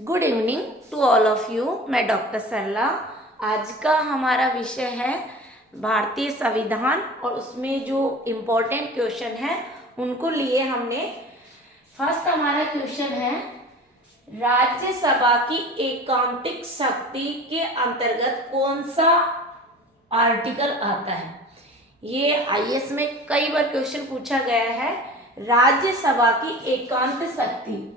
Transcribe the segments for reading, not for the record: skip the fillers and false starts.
Good evening to all of you. मैं doctor Sarla. आज का हमारा विषय है भारतीय संविधान और उसमें जो इम्पोर्टेंट क्वेश्चन है उनको लिए हमने। फर्स्ट हमारा क्वेश्चन है, राज्यसभा की एकांतिक शक्ति के अंतर्गत कौन सा आर्टिकल आता है। ये आईएएस में कई बार क्वेश्चन पूछा गया है। राज्यसभा की एकांत शक्ति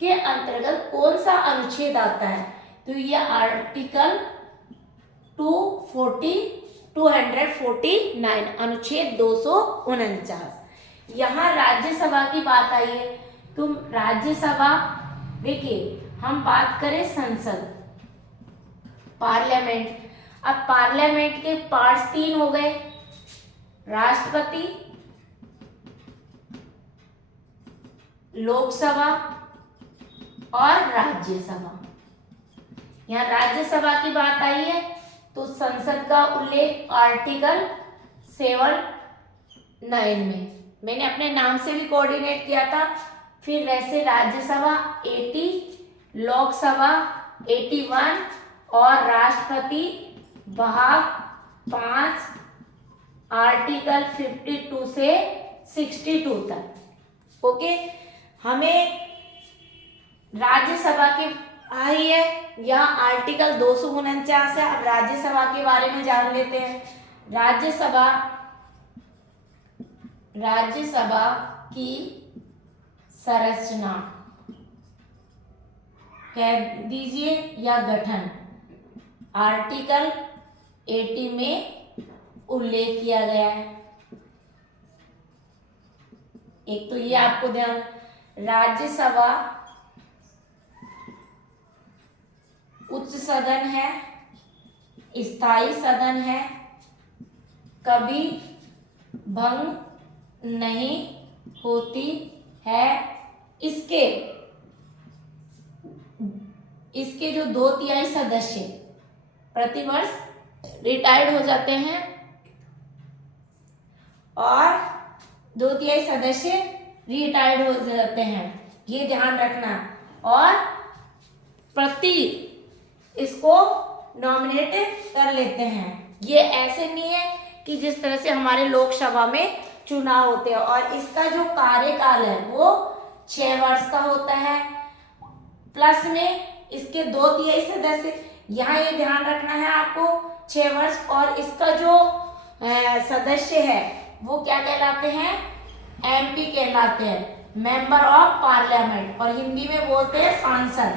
के अंतर्गत कौन सा अनुच्छेद आता है, तो ये आर्टिकल 249 अनुच्छेद 249। यहाँ राज्यसभा की बात आई है। तुम राज्यसभा देखिए, हम बात करें संसद पार्लियामेंट। अब पार्लियामेंट के पार्ट्स 3 हो गए, राष्ट्रपति, लोकसभा और राज्यसभा। यहाँ राज्यसभा की बात आई है तो संसद का उल्लेख आर्टिकल 7(9) में मैंने अपने नाम से भी कोऑर्डिनेट किया था। फिर वैसे राज्यसभा 80, लोकसभा 81 और राष्ट्रपति भाग 5 आर्टिकल 52 से 62 तक। ओके, हमें राज्यसभा की आई है यहाँ आर्टिकल 249 है। अब राज्यसभा के बारे में जान लेते हैं। राज्यसभा की संरचना कह दीजिए या गठन आर्टिकल 80 में उल्लेख किया गया है। एक तो ये आपको ध्यान, राज्यसभा उच्च सदन है, स्थायी सदन है, कभी भंग नहीं होती है। इसके जो 2/3 सदस्य प्रतिवर्ष रिटायर्ड हो जाते हैं और 2/3 सदस्य रिटायर्ड हो जाते हैं, ये ध्यान रखना। और इसको नॉमिनेट कर लेते हैं। ये ऐसे नहीं है कि जिस तरह से हमारे लोकसभा में चुनाव होते हैं। और इसका जो कार्यकाल है वो 6 वर्ष का होता है। प्लस में इसके 2/3 सदस्य, यहाँ ये ध्यान रखना है आपको, 6 वर्ष। और इसका जो सदस्य है वो क्या कहलाते हैं, एमपी कहलाते हैं, मेंबर ऑफ पार्लियामेंट। और हिंदी में बोलते हैं सांसद,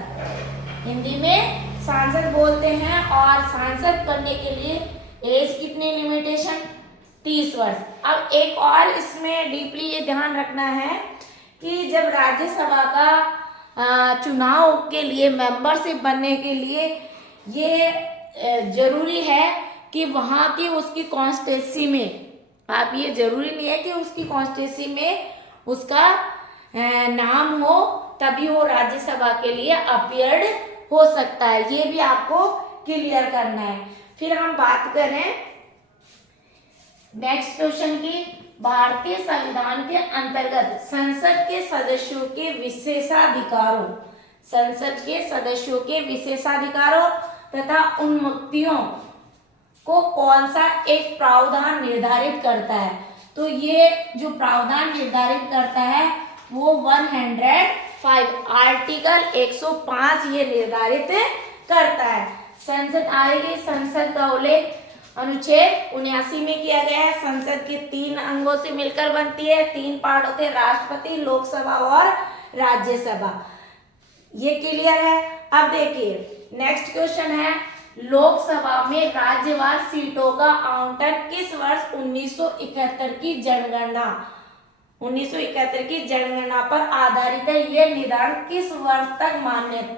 हिंदी में सांसद बोलते हैं। और सांसद बनने के लिए एज कितनी लिमिटेशन, 30 वर्ष। अब एक और इसमें डीपली ये ध्यान रखना है कि जब राज्यसभा का चुनाव के लिए मेंबरशिप बनने के लिए ये जरूरी है कि वहाँ की उसकी कॉन्स्टिट्यूंसी में, आप ये जरूरी नहीं है कि उसकी कॉन्स्टिट्यूंसी में उसका नाम हो तभी वो राज्यसभा के लिए अपीयर्ड हो सकता है। ये भी आपको क्लियर करना है। फिर हम बात करें नेक्स्ट क्वेश्चन की। भारतीय संविधान के अंतर्गत संसद के सदस्यों के विशेषाधिकारों तथा उन्मुक्तियों को कौन सा एक प्रावधान निर्धारित करता है, तो ये जो प्रावधान निर्धारित करता है वो 105 आर्टिकल 105 ये निर्धारित करता है। संसद आएगी, संसद का उल्लेख अनुच्छेद 79 में किया गया है। संसद के 3 अंगों से मिलकर बनती है, 3 पार्ट होते हैं, राष्ट्रपति, लोकसभा और राज्यसभा। ये क्लियर है। अब देखिए नेक्स्ट क्वेश्चन है, लोकसभा में राज्यवार सीटों का आवंटन किस वर्ष 1971 की जनगणना पर आधारित है। यह निर्धारण किस वर्ष तक मान्य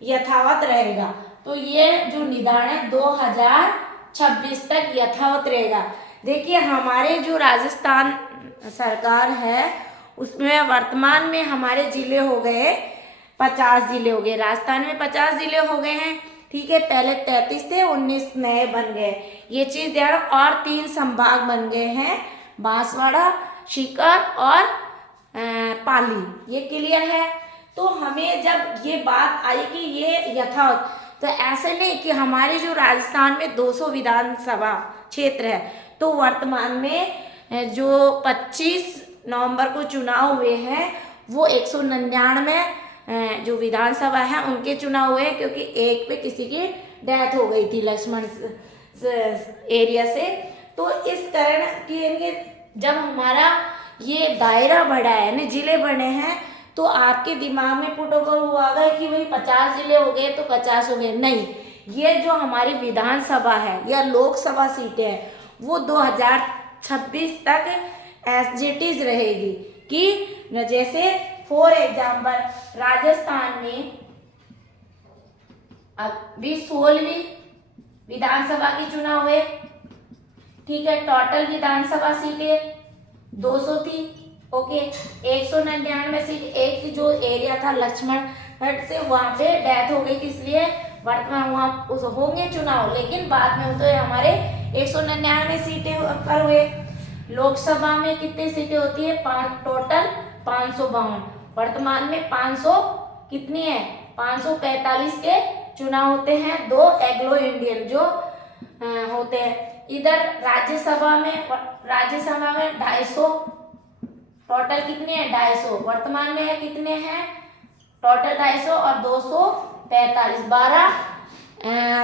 यथावत रहेगा, तो ये जो निर्धारण है 2026 तक यथावत रहेगा। देखिए हमारे जो राजस्थान सरकार है उसमें वर्तमान में हमारे जिले हो गए 50 जिले हो गए। राजस्थान में 50 जिले हो गए हैं, ठीक है। पहले 33 थे, 19 नए बन गए, ये चीज ध्यान। और 3 संभाग बन गए हैं, बांसवाड़ा, सीकर और पाली। ये क्लियर है। तो हमें जब ये बात आई कि ये यथावत, तो ऐसे नहीं कि हमारे जो राजस्थान में 200 विधानसभा क्षेत्र है, तो वर्तमान में जो 25 नवंबर को चुनाव हुए हैं वो 199 जो विधानसभा है उनके चुनाव हुए, क्योंकि एक पे किसी की डेथ हो गई थी लक्ष्मण एरिया से। तो इस कारण कि जब हमारा ये दायरा बढ़ा है ना, जिले बढ़े हैं, तो आपके दिमाग में पुट ओवर हुआ है कि भाई 50 जिले हो गए तो 50 हो गए, नहीं। ये जो हमारी विधानसभा है या लोकसभा सीटें हैं वो 2026 तक एज इट इज रहेगी। कि जैसे फॉर एग्जाम्पल राजस्थान में अभी 16वीं विधानसभा के चुनाव हुए, ठीक है। टोटल विधानसभा सीटें 200 थी, ओके। 199 सीट, एक जो एरिया था लक्ष्मण से वहां पे डेथ हो गई, इसलिए वर्तमान वहां होंगे चुनाव, लेकिन बाद में तो हमारे 199 सीटें पर हुए। लोकसभा में कितनी सीटें होती है? टोटल 552। वर्तमान में 500 कितनी है? 545 के चुनाव होते हैं, 2 एग्लो इंडियन जो होते हैं। इधर राज्यसभा में 250, टोटल कितने हैं? 250। वर्तमान में है कितने हैं? टोटल 250 और 245, 12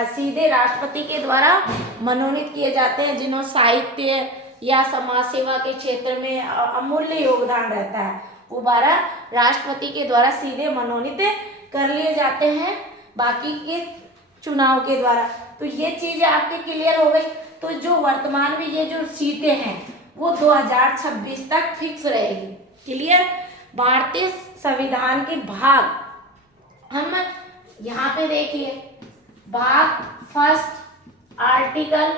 सीधे राष्ट्रपति के द्वारा मनोनीत किए जाते हैं, जिन्होंने साहित्य या समाज सेवा के क्षेत्र में अमूल्य योगदान रहता है, वो 12 राष्ट्रपति के द्वारा सीधे मनोनीत कर लिए जाते हैं बाकी के चुनाव के द्वारा। तो ये चीज आपके क्लियर हो गई। तो जो वर्तमान में ये जो सीटें हैं वो 2026 तक फिक्स रहेगी। क्लियर? भारतीय संविधान के भाग, हम यहाँ पे देखिए भाग फर्स्ट आर्टिकल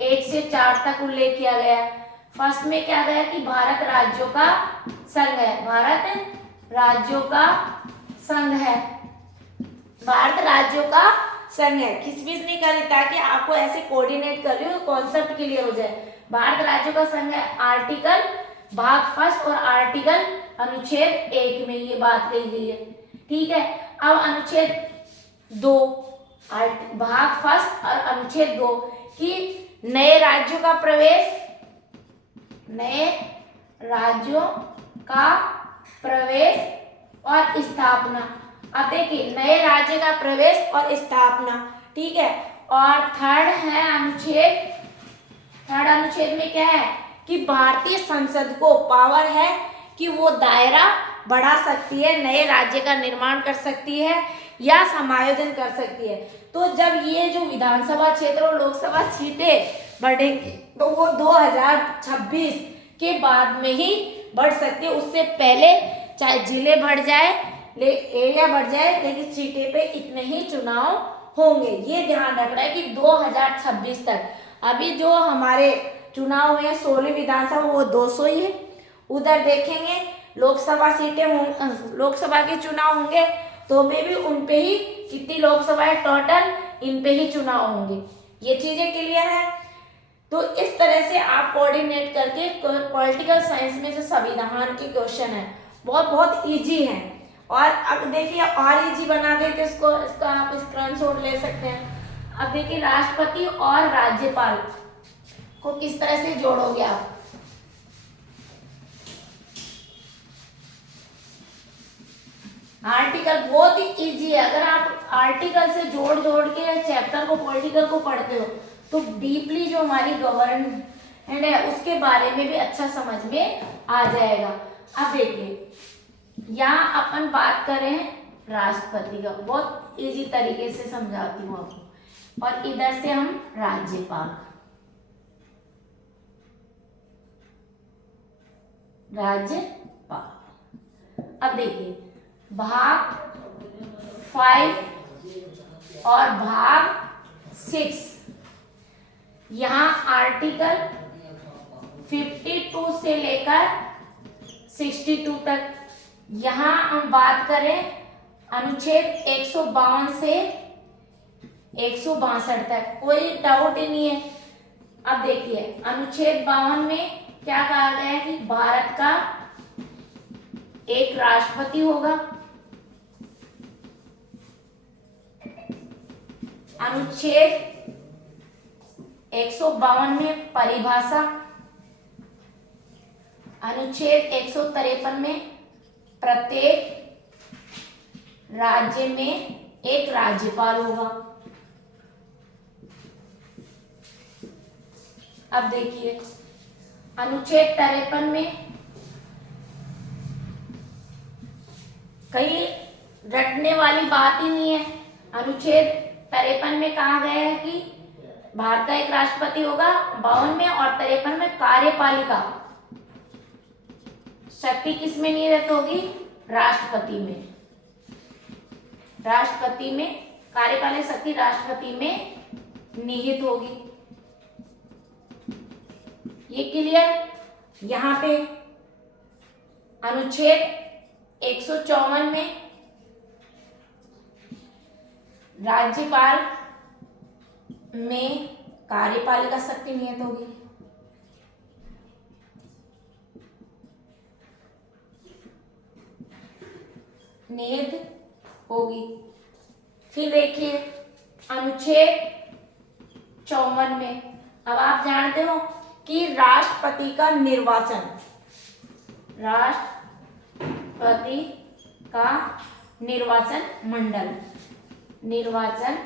1 से 4 तक उल्लेख किया गया है। फर्स्ट में क्या गया कि भारत राज्यों का संघ है, भारत राज्यों का संघ है, भारत राज्यों का संघ है। किसमिस नहीं कर रही ताकि आपको ऐसे कोऑर्डिनेट कर रही हो, कॉन्सेप्ट क्लियर हो जाए। भारत राज्यों का संघ है, आर्टिकल भाग फर्स्ट और आर्टिकल अनुच्छेद 1 में ये बात कही गई है, ठीक है। अब अनुच्छेद 2, भाग फर्स्ट और अनुच्छेद 2 कि नए राज्यों का प्रवेश, नए राज्यों का प्रवेश और स्थापना। अब देखिए नए राज्य का प्रवेश और स्थापना, ठीक है। और थर्ड अनुच्छेद में क्या है कि भारतीय संसद को पावर है कि वो दायरा बढ़ा सकती है, नए राज्य का निर्माण कर सकती है या समायोजन कर सकती है। तो जब ये जो विधानसभा क्षेत्र और लोकसभा सीटें बढ़ेंगी तो वो 2026 के बाद में ही बढ़ सकती है, उससे पहले चाहे जिले बढ़ जाए, एरिया बढ़ जाए, लेकिन सीटें पे इतने ही चुनाव होंगे। ये ध्यान रखना है कि 2026 तक। अभी जो हमारे चुनाव हुए 16 विधानसभा वो 200 ही है। उधर देखेंगे लोकसभा सीटें लोकसभा के चुनाव होंगे तो में भी उन पे ही कितनी लोकसभा है टोटल, इन पे ही चुनाव होंगे। ये चीजें क्लियर है। तो इस तरह से आप कोऑर्डिनेट करके पॉलिटिकल साइंस में जो संविधान के क्वेश्चन है बहुत इजी है। और अब देखिए और इजी बना देते इसका आप स्क्रीनशॉट ले सकते हैं। अब देखिए राष्ट्रपति और राज्यपाल को किस तरह से जोड़ोगे आप। आर्टिकल बहुत ही इजी है। अगर आप आर्टिकल से जोड़ के चैप्टर को पॉलिटिकल को पढ़ते हो तो डीपली जो हमारी गवर्नमेंट है उसके बारे में भी अच्छा समझ में आ जाएगा। अब देखिए यहाँ अपन बात करें राष्ट्रपति का, बहुत इजी तरीके से समझाती हूँ आपको। और इधर से हम राज्यपाल, अब देखिए भाग 5 और भाग 6, यहाँ आर्टिकल 52 से लेकर 62 तक। यहाँ हम बात करें अनुच्छेद 152 से 162 तक, कोई डाउट ही नहीं है। अब देखिए अनुच्छेद 52 में क्या कहा गया है कि भारत का एक राष्ट्रपति होगा, अनुच्छेद 152 में परिभाषा, अनुच्छेद 153 में प्रत्येक राज्य में एक राज्यपाल होगा। अब देखिए अनुच्छेद 53 में कहीं रटने वाली बात ही नहीं है। अनुच्छेद 53 में कहा गया है कि भारत का एक राष्ट्रपति होगा, 52 में और 53 में कार्यपालिका शक्ति किस में निहित होगी? राष्ट्रपति में। राष्ट्रपति में कार्यपालिका शक्ति राष्ट्रपति में निहित होगी। ये क्लियर? यहाँ पे अनुच्छेद 154 में राज्यपाल में कार्यपालिका शक्ति निहित होगी। निहित होगी। फिर देखिए अनुच्छेद 54 में, अब आप जानते हो कि राष्ट्रपति का निर्वाचन, राष्ट्रपति का निर्वाचन मंडल, निर्वाचन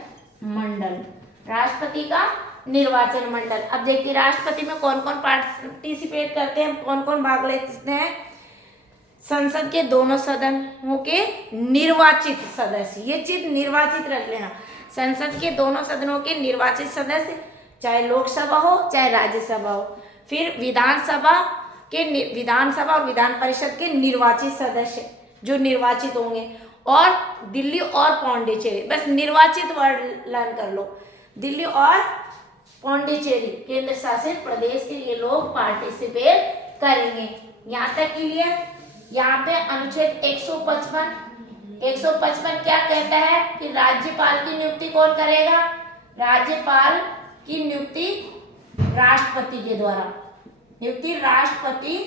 मंडल, राष्ट्रपति का निर्वाचन मंडल। अब देखिए राष्ट्रपति में कौन कौन पार्टिसिपेट करते हैं, कौन कौन भाग लेते हैं? संसद के दोनों सदनों के निर्वाचित सदस्य, ये चीज निर्वाचित रख लेना। संसद के दोनों सदनों के निर्वाचित सदस्य, चाहे लोकसभा हो चाहे राज्यसभा हो। फिर विधानसभा और विधान परिषद के निर्वाचित सदस्य जो निर्वाचित होंगे, और दिल्ली और पौंडीचेरी, बस निर्वाचित वर्ड लर्न कर लो। दिल्ली और पौंडीचेरी केंद्र शासित प्रदेश के लिए लोग पार्टिसिपेट करेंगे। यहाँ तक क्लियर? यहाँ पे अनुच्छेद 155 क्या कहता है कि राज्यपाल की नियुक्ति कौन करेगा? राज्यपाल की नियुक्ति राष्ट्रपति के द्वारा, नियुक्ति राष्ट्रपति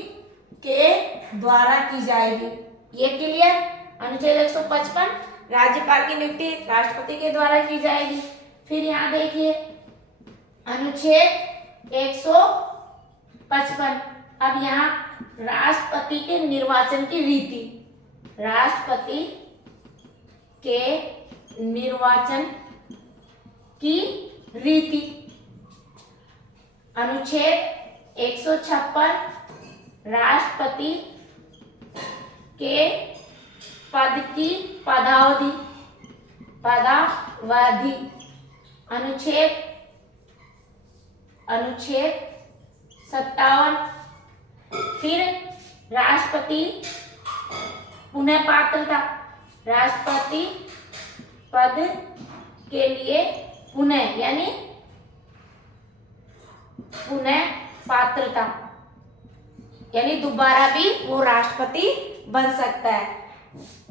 के द्वारा की जाएगी। ये क्लियर? अनुच्छेद 155 राज्यपाल की नियुक्ति राष्ट्रपति के द्वारा की जाएगी। फिर यहाँ देखिए अनुच्छेद 155, अब यहाँ राष्ट्रपति के निर्वाचन की रीति, राष्ट्रपति के निर्वाचन की रीति। अनुच्छेद 156 राष्ट्रपति के पद की पदावधि, अनुच्छेद 57। फिर राष्ट्रपति पुनः पात्रता, राष्ट्रपति पद के लिए पुनः यानी पुनः पात्रता, यानी दोबारा भी वो राष्ट्रपति बन सकता है।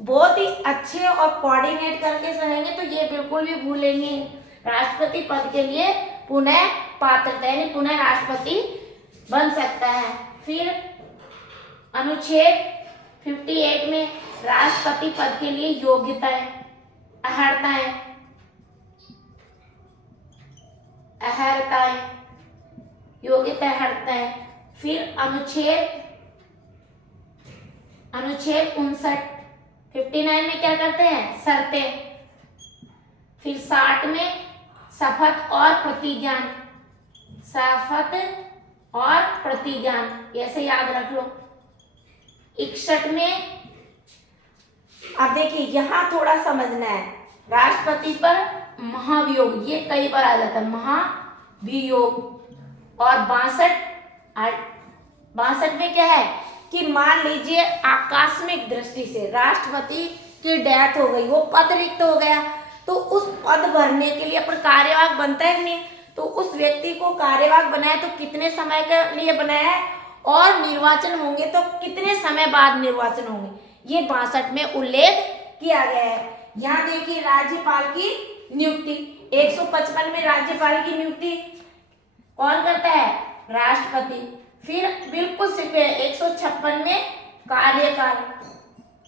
बहुत ही अच्छे और कोऑर्डिनेट करके समझेंगे तो ये बिल्कुल भी भूलेंगे। राष्ट्रपति पद के लिए पुनः पात्रता यानी पुनः राष्ट्रपति बन सकता है। फिर अनुच्छेद 58 में राष्ट्रपति पद के लिए योग्यताएं, अर्हताएं। फिर अनुच्छेद 59 में क्या करते हैं? शर्तें। फिर 60 में शपथ और प्रतिज्ञान, ऐसे याद रख लो। 61 में, अब देखिए यहाँ थोड़ा समझना है, राष्ट्रपति पर महाभियोग, ये कई बार आ जाता है महाभियोग। और 62 में क्या है कि मान लीजिए आकस्मिक दृष्टि से राष्ट्रपति की डेथ हो गई, वो पद रिक्त हो गया, तो उस पद भरने के लिए अपन कार्यवाहक बनता है कि नहीं? तो उस व्यक्ति को कार्यवाहक बनाया तो कितने समय के लिए बनाया है, और निर्वाचन होंगे तो कितने समय बाद निर्वाचन होंगे, ये 62 में उल्लेख किया गया है। यहाँ देखिए राज्यपाल की नियुक्ति 155 में राज्यपाल की नियुक्ति कौन करता है? राष्ट्रपति। फिर बिल्कुल सिर्फ 156 में कार्यकाल,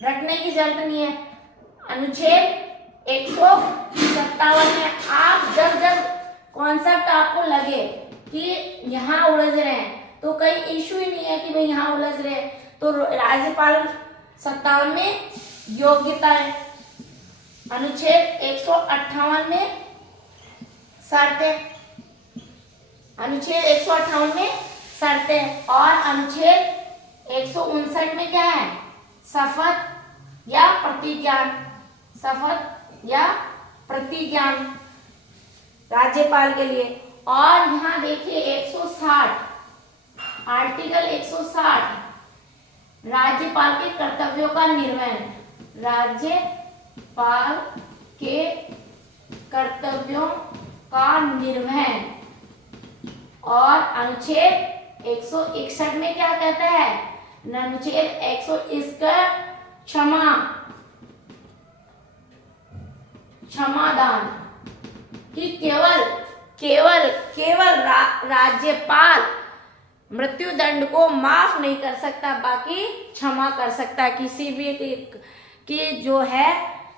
रटने की जरूरत नहीं है। अनुच्छेद 157 में आप जब जब कॉन्सेप्ट आपको लगे कि यहाँ उलझ रहे हैं तो कहीं इश्यू ही नहीं है कि भाई यहाँ उलझ रहे हैं, तो राज्यपाल 57 में योग्यता है, अनुच्छेद 158 में शर्तें, अनुच्छेद 158 में शर्तें, और अनुच्छेद 159 में क्या है, शपथ या प्रतिज्ञान, शपथ या प्रतिज्ञान राज्यपाल के लिए। और यहाँ देखिए 160, आर्टिकल 160 राज्यपाल के कर्तव्यों का निर्वहन, राज्यपाल के कर्तव्यों का निर्वहन। और अनुच्छेद 161 में क्या कहता है, अनुच्छेद 161 क्षमादान, कि केवल राज्यपाल मृत्यु दंड को माफ नहीं कर सकता, बाकी क्षमा कर सकता है। किसी भी की जो है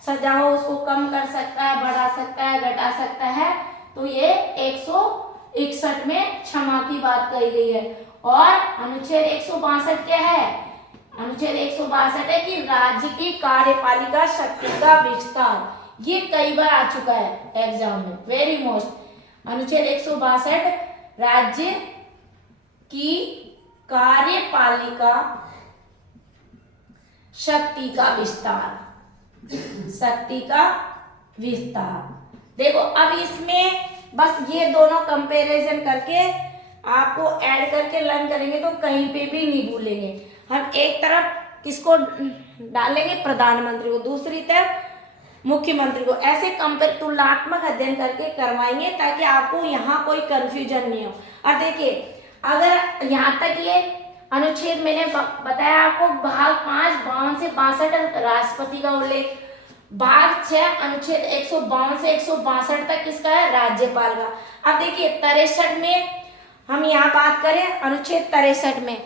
सजा हो उसको कम कर सकता है, बढ़ा सकता है, घटा सकता है। तो ये 161 में क्षमा की बात कही गई है। और अनुच्छेद 162 क्या है, अनुच्छेद 162 है कि राज्य की कार्यपालिका शक्ति का विस्तार। ये कई बार आ चुका है एग्जाम में, वेरी मोस्ट। अनुच्छेद 162 राज्य की कार्यपालिका शक्ति का विस्तार, शक्ति का विस्तार। देखो अब इसमें बस ये दोनों कंपैरिजन करके आपको ऐड करके लर्न करेंगे तो कहीं पे भी नहीं भूलेंगे। हम एक तरफ किसको डालेंगे, प्रधानमंत्री को, दूसरी तरफ मुख्यमंत्री को, ऐसे कंपेयर तुलनात्मक अध्ययन करके करवाएंगे ताकि आपको यहाँ कोई कंफ्यूजन नहीं हो। और देखिए अगर यहाँ तक ये अनुच्छेद मैंने बताया आपको, भाग 5 52 से 62 राष्ट्रपति का उल्लेख, भाग 6 अनुच्छेद 152 से 162 तक किसका है, राज्यपाल का। अब देखिए 63 में हम यहाँ बात करें, अनुच्छेद 63 में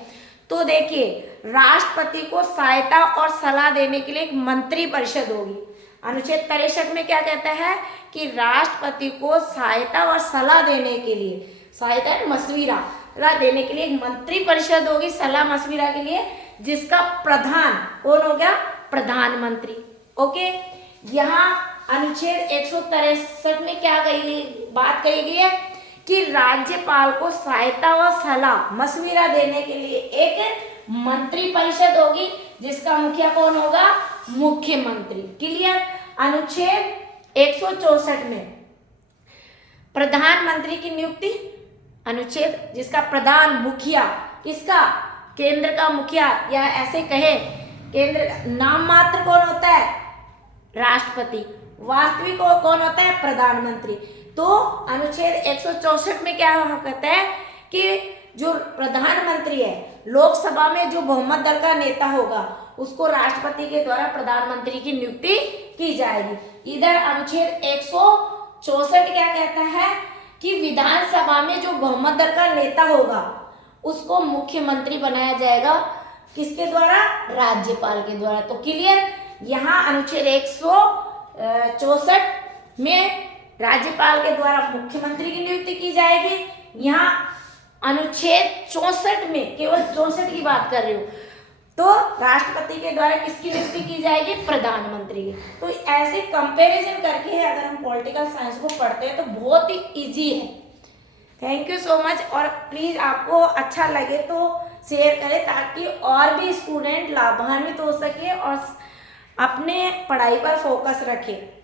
तो देखिए राष्ट्रपति को सहायता और सलाह देने के लिए एक मंत्री परिषद होगी। अनुच्छेद 63 में क्या कहता है कि राष्ट्रपति को सहायता और सलाह देने के लिए, सहायता मशविरा देने के लिए एक मंत्री परिषद होगी सलाह मशविरा के लिए, जिसका प्रधान कौन हो गया, प्रधानमंत्री। ओके, यहाँ अनुच्छेद 163 में क्या बात कही गई है कि राज्यपाल को सहायता और सलाह मशविरा देने के लिए एक मंत्री परिषद होगी, जिसका मुखिया कौन होगा, मुख्यमंत्री। क्लियर। अनुच्छेद 164 में प्रधानमंत्री की नियुक्ति, अनुच्छेद जिसका प्रधान मुखिया, किसका, केंद्र का मुखिया, या ऐसे कहे केंद्र नाम मात्र कौन होता है, राष्ट्रपति, वास्तविक कौन होता है, प्रधानमंत्री। तो अनुच्छेद 164 में क्या कहता है कि जो प्रधानमंत्री है, लोकसभा में जो बहुमत दल का नेता होगा उसको राष्ट्रपति के द्वारा प्रधानमंत्री की नियुक्ति की जाएगी। इधर अनुच्छेद 164 क्या कहता है कि विधानसभा में जो बहुमत दल का नेता होगा उसको मुख्यमंत्री बनाया जाएगा, किसके द्वारा, राज्यपाल के द्वारा। तो क्लियर। यहाँ अनुच्छेद 164 में राज्यपाल के द्वारा मुख्यमंत्री की नियुक्ति की जाएगी। यहाँ अनुच्छेद 64 में, केवल 64 की बात कर रही हूँ, तो राष्ट्रपति के द्वारा किसकी नियुक्ति की जाएगी, प्रधानमंत्री की। तो ऐसे कंपैरिजन करके है अगर हम पॉलिटिकल साइंस को पढ़ते हैं तो बहुत ही इजी है। Thank you so much. और प्लीज़ आपको अच्छा लगे तो शेयर करें ताकि और भी स्टूडेंट लाभान्वित हो सके और अपने पढ़ाई पर फोकस रखें।